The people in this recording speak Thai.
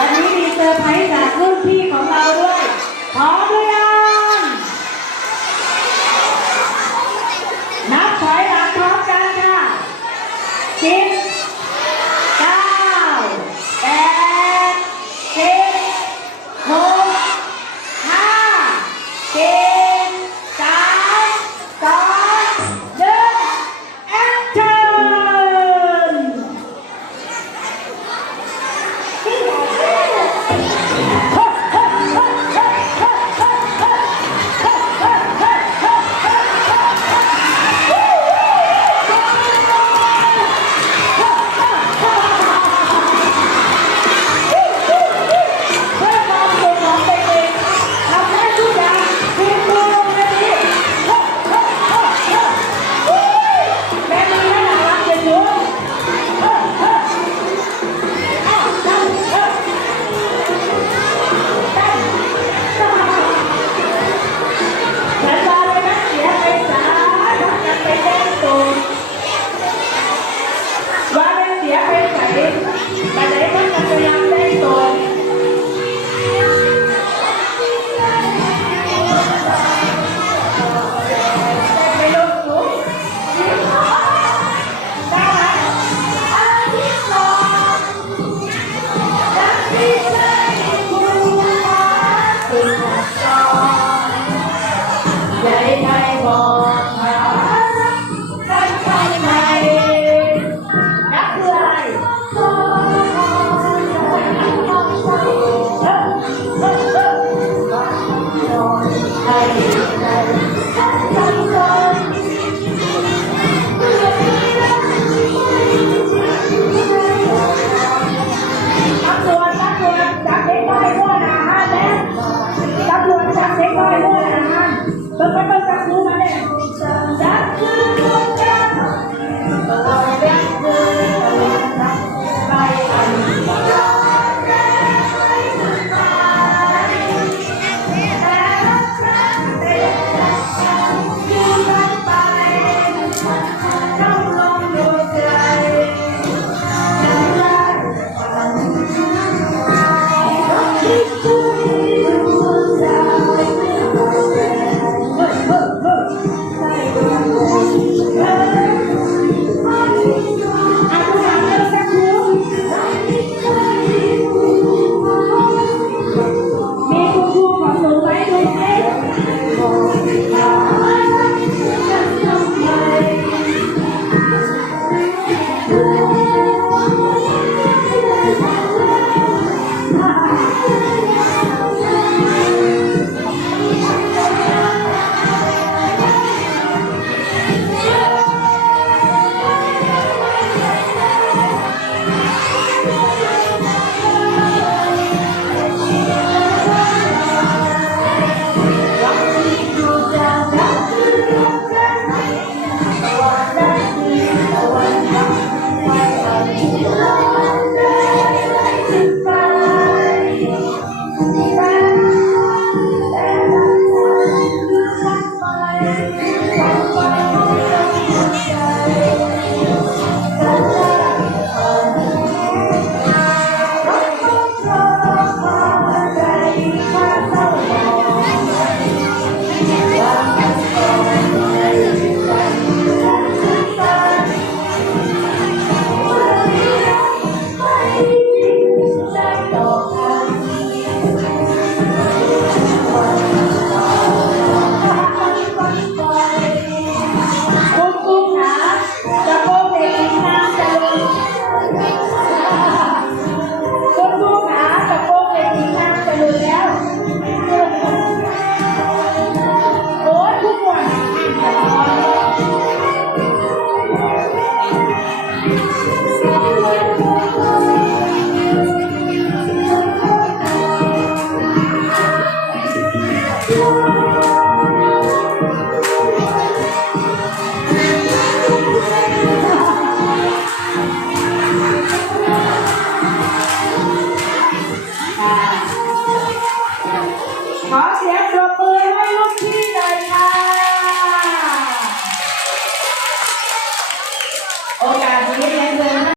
วันนี้มีเซอร์ไพรส์จากรุ่นพี่ของเราด้วยพร้อมหรือยังนับถอยหลังพร้อมกันค่ะสิบเก้าแปดสิบหกห้าเจ็ด you. 好起来走